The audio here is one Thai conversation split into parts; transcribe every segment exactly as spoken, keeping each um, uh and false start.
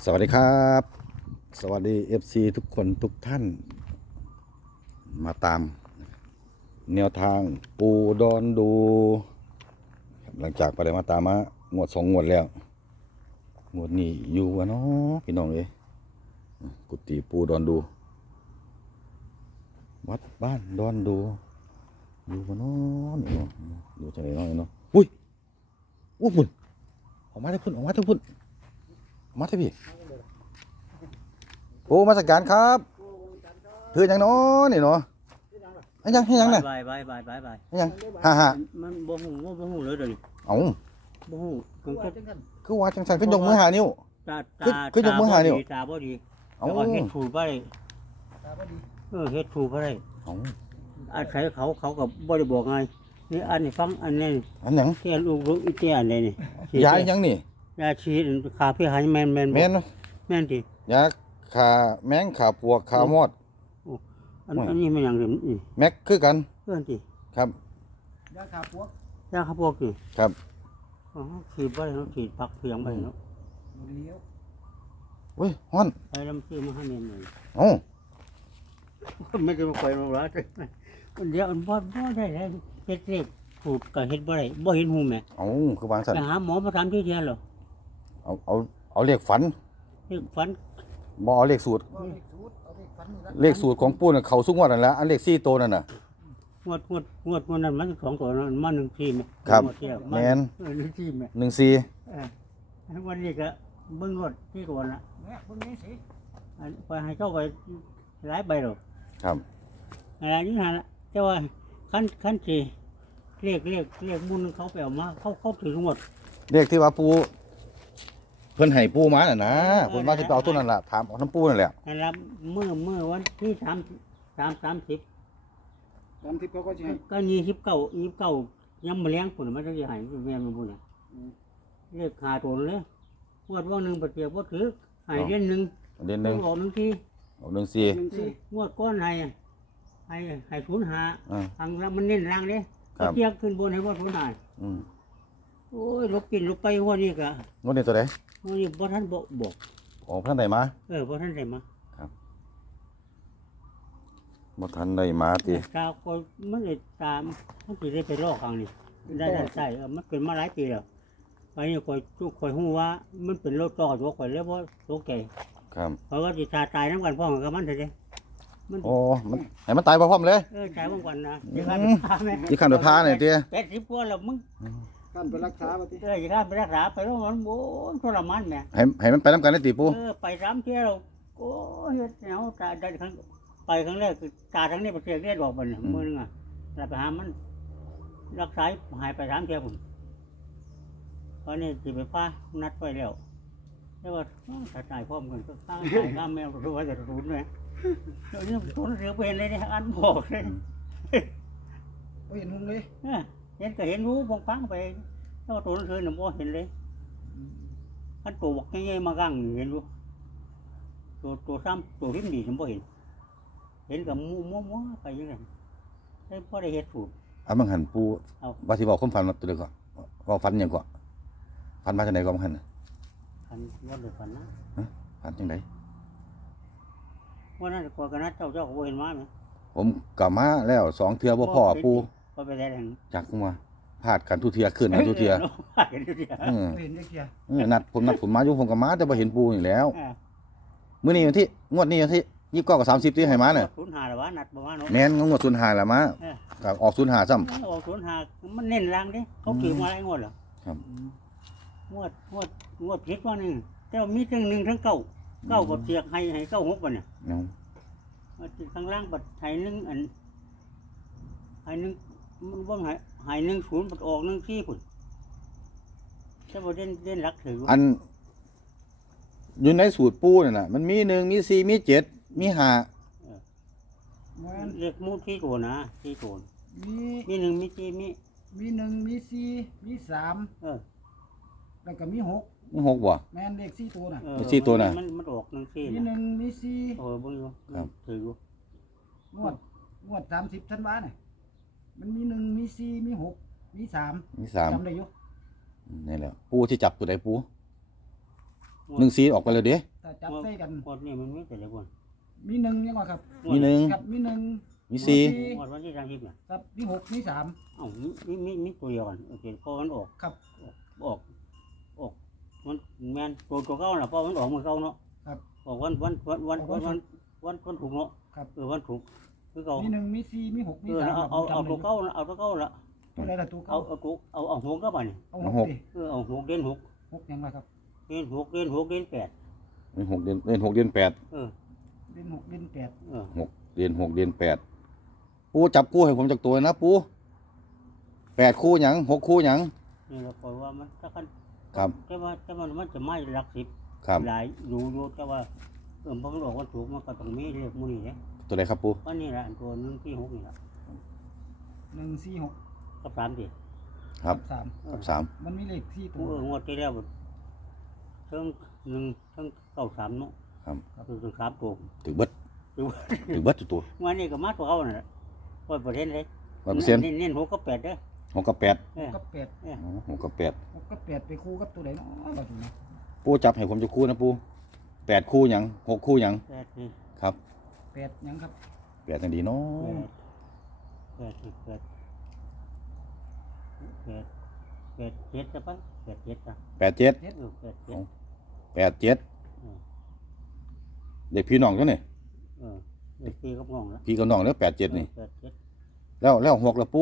สวัสดีครับสวัสดี เอฟ ซี ทุกคนทุกท่านมาตามแนวทางปูดอนดูหลังจากไปได้มาตามมางวดสองงวดแล้วงวดนี้อยู่วะเนาะพี่น้องเอ้ยกุฏิปูดอนดูวัดบ้านดอนดูอยู่วะเนาะนี่เนาะอยู่จังไหนเนาะเนาะอุ้ยอู้พุ่นออกมาได้พุ่นออกมาได้พุ่นออกมาได้พี่ปูมาสักการครับถืออย่างเนาะนี่เนาะให้ยังให้ยังน่ะบายบายบายบายบายให้ยังฮ่าฮ่ามันบ่ฮู้บ่บ่ฮู้เลยเดี๋ยวนี้เอ้าบ่ฮู้คงจะคือว่าจังสันขึ้นยกมือหานิ้วตาคือตาคือยกมือหานิ้วตาบ่ดีเอ้าแต่ว่าเฮ็ดถูกบ่ได้เออเฮ็ดถูกบ่ได้เอ้าอาศัยเขาเขาก็บ่ได้บอกไงนี่อันนี้ฟังอันนี้อันหยังที่ลูกลูกอีเตี้ยอันนี้นี่ยาอีหยังนี่ยาฉีดขาพี่หายแม่นแม่นแม่นแม่นติยาขาแมงขาปวกขามอดอันอันนี้มันหยังนี่แม็กคือกันเพื่อนติครับยาขาพวกยาขับพวกนี่ครับอ๋อฉีดบ่ได้เนาะฉีดพักเพียงไปเนาะมันเลี้ยวเฮ้ยฮ้อนไปลำซื้อมาให้แม่นเลยเอ้าไม่ได้มาคอยมาว่ามันเดี๋ยวมันบ่บ่ได้แล้วเฮ็ดเลขถูกก็เฮ็ดบ่ได้บ่เห็นหูแม่เอ้าคือวางสันไปหาหมอมาถามที่เดียวเหรอเอาเอาเอาเลขฝันเลขฝันบ่เอาเลขสูตรว่าเลขสูตรเอาเลขฝันนี่ละเลขสูตรของปู่น่ะเขาสุกงวดนั่นแหละอันเลขสี่ตัวนั่นน่ะงวดงวดงวดงวดนั้นมันสองตัวนั้นมันหนึ่งทีแม่ครับงวดเที่ยวแม่นเออหนึ่งทีแม่หนึ่งสี่เออวันนี้ก็เบิ่งรถที่ตัวน่ะแม่เบิ่งนี่สิอันไปให้เข้าไปหลายใบหรอกครับอะไรนี่ฮะแต่ว่าคันคันสิเลขเลขเลขบุญเขาไปเอามาเขาเขาถือหมดเลขที่ว่าปู่เพิ่นให้ปู่มาน่ะนะเพิ่นว่าสิไปเอาตัวนั่นล่ะถามเอาน้ำปู่นั่นแหละนะครับเมื่อเมื่อวันที่สามสามสามสิบตามที่เขาก็สิให้ก็ยี่สิบเก้ายี่สิบเก้ายังมาเลี้ยงผลมันจะใหายแม่มันพูดน่ะเรียกขาโตนเลยปวดว่าหนึ่งปฏิเสธว่าถือใหายเดือนหนึ่งเดือนหนึ่งออกหนึ่งทีเอาหนึ่งสี่หนึ่งสิงวดก้อนให้ให้ให้ศูนย์หาอ่าทางล่างมันเน้นล่างเด้ครับเทียบขึ้นบนให้ว่าศูนย์หาอืมโอ้ยลบกินลบไปหัวนี่ก็งวดนี้ตัวใดหัวนี่บ่ท่านบอกบอกอ๋อท่านใดมาเออบ่ท่านได้มาบ่ทันได้มาติตาคอยมันได้ตามมันสิได้ไปลอกครั้งนี้ได้ด้านใต้เออมันเป็นมาหลายปีแล้วไปนี่คอยทุกคอยฮู้ว่ามันเป็นโรคต่อตัวคอยแล้วบ่โตแก่ครับเพราะว่าสิตาตายน้ำกันพ่อมันกับมันเถอะเด้มันโอ้มันให้มันตายพร้อมๆเลยเออตายบางวันนะอืมจะฆ่าไปฆ่าแม่ที่ขันไปพาเนี่ยเตี้ยแปดสิบกว่าแล้วมึงท่านไปรักษาบ่ติเออจะฆ่าไปรักษาไปแล้วมันโอ้ยทรมานแม่ให้ให้มันไปน้ำกันได้ติปูเออไปสามเที่ยวแล้วโอ้ยเฮ็ดแนวตาได้ครั้งไปครั้งแรกคือตาทั้งนี้ประเทศเรียกบอกมันมือนึงอ่ะแล้วไปหามันรักษาหายไปสามเที่ยวผมตอนนี้สิไปพานัดไว้แล้วแต่ว่าถ้าตายพร้อมกันก็ข้างตายข้างแมวรู้ว่าจะรู้ไหมเดี๋ยวนี้ตัวเสือไปเห็นเลยเนี่ยอันบอกเลยบ่เห็นหุงเลยเออเห็นก็เห็นรู้บางฟังไปแต่ว่าตัวหนังสือเนี่ยบ่เห็นเลยขันตัวบอกง่ายๆมากั้งเห็นรู้ตัวตัวซ้ำตัวริมดีฉันบ่เห็น เห็นกับมัวมัวมัวไปอยังไงได้พอได้เห็ดสูตรเอาบังหันปูเอาว่าที่บอกความฝันมาตัวเดียวก่อนว่าฝันหยังก่อนฝันมาจากไหนก่อนบังหันน่ะพันว่าเดือดพันนะฝันจังไดว่านั่นกว่ากันนะเจ้าเจ้าก็บ่เห็นมาไหมผมกลับมาแล้วสองเทื่อบ่พ่อปูพอไปได้แล้วจักมาพลาดกันทุกเทื่อขึ้นกันทุกเทื่อเห็นทุกเทียเออบ่เห็นจักเที่ยเออนัดผมนัดผมมาอยู่ผมก็มาแต่บ่เห็นปูนี่แหล้วเออมื้อนี้วันที่งวดนี้วันที่ยี่สิบเก้ากับสามสิบที่ให้มาน่ะศูนย์หาหรือว่านัดประมาณนั้นแม่นงวดศูนย์ห้าละมาเออกับออกศูนย์ห้าซ้ำออกศูนย์หามันเน้นแรงดิเขาถือมาหลายงวดเหรอครับงวดงวดงวดผิดว่าหนึ่งแต่ว่ามีทั้งหนึ่งทั้งเก้าเก้าก็เสียกให้ให้เก้าหกวันเนี่ยเอาข้างล่างบัดให้หนึ่งอันให้หนึ่งมันว่าให้ให้หนึ่งศูนย์บัดออกหนึ่งสี่พุ่นแต่ว่าเด่นเด่นรักถืออันอยู่ในสูตรปูนี่น่ะมันมีหนึ่งมีสี่มีเจ็ดมีห้าแม่นเรียกมูที่ตัวนะที่ตัวมีมีหนึ่งมีสี่มีมีหนึ่งมีสี่มีสามเออแล้วก็มีหกมีหกบ่แม่นเลขสี่ตัวน่ะเออมีสี่ตัวน่ะมันมันออกหนึ่งสี่มีนะหนึ่งมีสี่เออเบิ่งอยู่ครับถืออยู่งวดงวดสามสิบธันวาเนี่ยมันมีหนึ่งมีสี่มีหกมีสามมีสามจำได้อยู่นี่แหละปูที่จับตัวใดปูหนึ่งสี่ออกไปเลยเด้ถ้าจับใส่กันหมดนี่มันไม่เป็นไรบ่มีหนึ่งยังไงครับมีหนึ่งครับมีหนึ่งมีสี่หมดวันที่สามสิบเนี่ยครับมีหกมีสามเอ้ามีมีมีมีตัวเดียวกันโอเคพอมันออกครับออกออกมันแม่นตัวตัวเก่าน่ะพอมันออกมันเก่าเนาะครับออกวันวันวันวันวันวันวันวันถูกเนาะครับเออวันถูกคือเก่ามีหนึ่งมีสี่มีหกมีเออสามเอาเอาเอาผมจำตัวเก่าน่ะเอาตัวเก่าละตัวใดล่ะตัวเอาเก่าเอาตัวเอาเอาหกก็บ่นี่เอาหกดิเออเอาหกเดือนหกหกยังไงครับเดือนหกเดือนหกเดือนแปดเดือนหกเดือนเดือนหกเดือนแปดเออเดือนหกเดือนแปดเออหกเดือนหกเดือนแปดปูจับคู่ให้ผมจากตัวนะปูแปดคู่หยังหกคู่หยังนี่เราปล่อยว่ามันถ้ากันครับแต่ว่าแต่ว่ามันจะไม่หลักสิบครับหลายอยู่อยู่แต่ว่าเออพอมันออกวันถูกมันก็ต้องมีเรียกมูนี่เนี่ยตัวไหนครับปูวันนี้แหละอันตัวหนึงที่หกนี่แหละหนึ่งสี่หกก็สามสิครับสามเอคอรับสามมันมีเลขสี่เอตัวองวดที่แล้วทั้งหนึ่งทั้งเก้าสามเนาะครับคือถึงสามตัวถือเบิดถือว่าถือเบิดตัววันนี้ก็มาตัวเขาน่นแหละร้อยเปอร์เซ็นต์เลยร้อยเปอร์เซ็นต์เน้นเน้นหกกับแปดเด้อหกกับแปดเออกับแปดอ๋อหกกับแปดหกกับแปดไปคู่กับตัวไหนเนาะเราดูนะปูจับให้ผมจากคู่นะปูแปดคู่หยังหกคู่หยังแปดนี่ครับแปดยังครับแปดยังดีเนาะแปดแปดนี่แปดแปดแปดเจ็ดจะปะแปดเจ็ดจ้ะแปดเจ็ดเออแปดเจ็ดแปดเจ็ดเออเด็กพี่น้องเจ้านี่เออเด็กพี่กับน้องละพี่กับน้องแล้วแปดเจ็ดนี่แปดเจ็ดแล้วแล้วหกละปู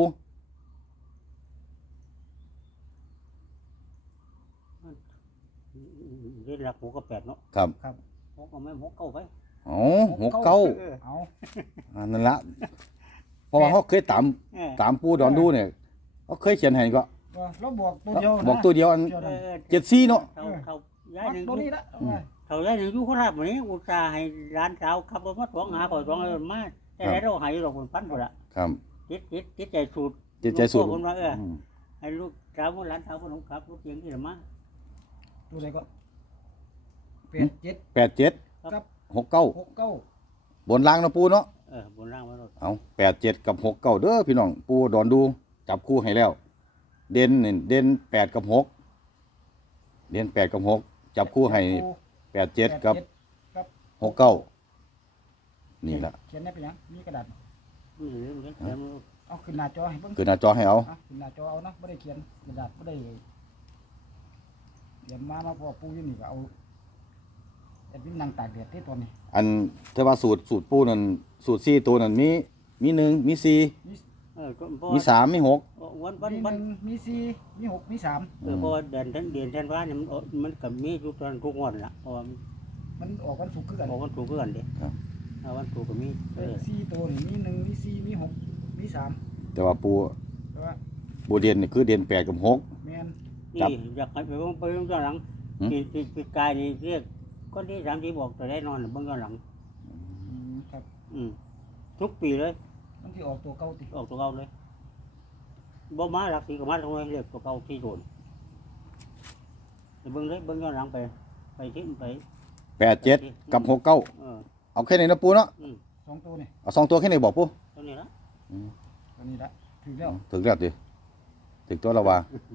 เรียนหลักหกกับแปดเนาะครับหกก็ไม่หกเก้าไปอ๋อหกเก้าเออเอาอันนั่นละเพราะว่าเขาเคยตามเออตามปูดอนดูเนี่ยเขาเคยเขียนให้ก็ว่าเราบอกตัวเดียวนะบอกตัวเดียวอันเดียวเอนะอเจ็ดสี่เนาะเขาเขาย้ายมักหนึ่งตัวนี้ละเอาไว้เขาย้ายหนึ่งอยู่โคราชวันนี้อุตส่าห์ให้ร้านสาวขับรถมาสองหาพอสองเออมาแต่ไหนเราใหายเราคนพันหมดละครับติดติดติดใจสูตรเจ็ดใจสุดคนว่าเอออืมให้ลูกสาวคนร้านสาวคนของขับรถเสียงที่ละมาตัวไหนก็แปดเจ็ดแปดเจ็ดครับหกเก้าหกเก้าบนล่างเนาะปูเนาะเออบนร่างไว้รถเอาแปดเจ็ดกับหกเก้าเด้อพี่น้องปูดอนดูจับคู่ให้แล้ว เด่นนี่เด่นแปดกับหกเด่นแปดกับหกจับคู่ให้แปดเจ็ดกับครับหกเก้านี่ละเขียนได้เป็นยังมีกระดาษนี่เรื่องเรื่องเรื่องเอาขึ้นหน้าจอให้เบิ่งคือหน้าจอให้เอาเอาขึ้นหน้าจอเอานะไม่ได้เขียนกระดาษไม่ได้เดี๋ยวมามาพอปูอยู่นี่ก็เอาแอดมินนั่งตากแดดที่ตัวนี้อันแต่ว่าสูตรสูตรปูนั่นสูตรสี่ตัวนั่นมีมีหนึ่งมีสี่เออก็เพราะมีว่าสามมีหกวันวันมีหวันนึ่งมีสี่มีหกมีสามเออเพราะว่าเดือนทั้งเดือนธันวาเนี่ยมันออกมันกับมีทุกตอนทุกวันละเพราะว่ามันมันออกวันศุกร์คือกันออกวันถูกเพื่อนเด้เอาวันถูกกับมีเอเลอขสี่ตัวนี่มีหนึ่งมีสี่มีหกมีสามแต่ว่าปูแต่ว่าปูเด่นนี่คือเด่นแปดกับหกแมนจับนี่อยากให้ไปเบิ่งไปเบิ่งย้อนหลังหืมปีปีปีกายนี่เรียกคนที่สามที่บอกจะได้นอนเบิ่งย้อนหลังอืมครับอืมทุกปีเลยมันที่ออกตัวเก่าติออกตัวเก่าเลยบ่มาหลักสีกับมาตรงนี้เรียกตัวเก่าที่โดนไปเบิ่งเลยเบิ่งย้อนหลังไป ไปที่ไปแปดเจ็ดกับหกเก้าเออเอาแค่นี้นะปูเนาะอืมสองตัวนี่เอาสองตัวแค่นี้บอกปูตัวนี้ละตัวนี้ละถือแล้วถึงแล้วดิถึงตัวละว่า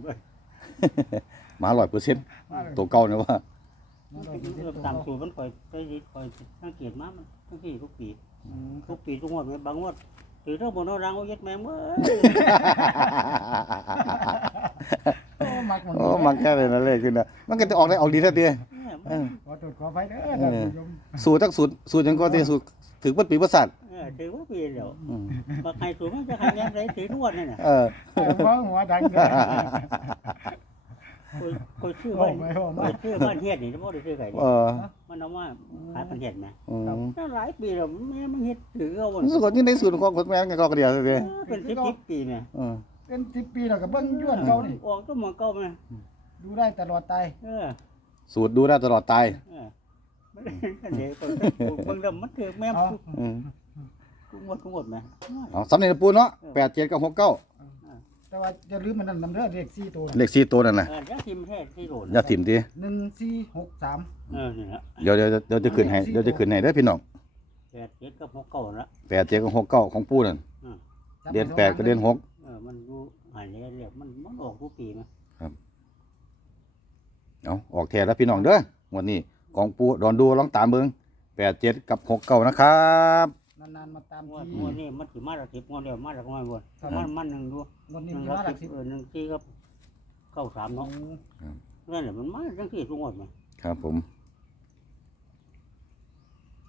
มาร้อยเปอร์เซ็นต์มาเลยตัวเก่าเนี่ยว่ามาเลยเริ่มตามสูตรมันปล่อยไปยึดปล่อยสังเกตมามันทั้งที่ทุกปีอืมคทุรับกปีทุกงวดบางงวดถือเท่าบนเอารังเอายึดแม่งเมื่อโอ้มักมันโอ้มันแค่เลยนะเลขขึ้นนะมันก็จะออกได้ออกดีแท้เดียวเออขอตรวจขอไปเด้อท่านผู้ชมสูตรทั้งสูตรสูตรหยังก็ที่สูตรถึงวัดปีประสาทเออถือว่าปีเดียวอืมบางใครสูตรมันจะใครแม่งไรถือทุกวันนี่น่ะเออเออหัวหัวดังเลยคนคนชื่อโอ้บ้านไม่โอ้คไม่นชื่อบ้านเฮ็ดนี่จะบ่ได้ชื่อไก่เออมันเอามาขายพันเฮ็ดไหมอืมนั่นหลายปีแล้วแม่มันเฮ็ดถือเอาบ่สูตรนี่ในสูตรของคนแม่งก็กระเดียวเลยเออเป็นสิบสิบปีแม่เออเป็นสิบปีแล้วก็เบิ่งย้วนเก่านี่ออกตัวหมอเก่าแม่ดูได้ตลอดตายเออสูตรดูได้ตลอดตายเออมันเดี๋ยวคนเบิ่งแล้วมันถือแม่เอาอืมทุกงวดทุกงวดแม่เอาสำเนียงปูเนาะแปดเจ็ดกับหกเก้าแต่ว่าจะลืมมันนั่นนำเด้อเลขสี่ตัวเลขสี่ตัวนั่นนะเออยาทิมแท้ที่โดนอย่าถิ่มทีหนึ่งสี่หกสามเออนี่ละเดี๋ยวเดี๋ยวเดี๋ยวจะขึ้นให้เดี๋ยวจะขึ้นให้ได้อพี่น้องแปดเจ็ดกับหกเก้าละแปดเจ็ดกับหกเก้าของปูนั่นเดือนแปดกับเดือนหกเออมันรู้หายเรียกมันมันออกทุกปีไหมเอาออกแท้แล้วพี่น้องเด้อวันนี้ของปูดอนดูลองตามเบิ่งแปดเจ็ดกับหกเก้านะครับนานๆมาตามงวดทีงวดนี้มันสิมาละสิบงวดเดียวมาละงวดงวดมันมันหนึ่งดูงวดหนี้นึ่งมีละมาหลัสิกบสิบเออหนึ่งที่ก็เข้าสามเนาะนั่นแหละมันมาจังที่ทุกงวดไหมครับผม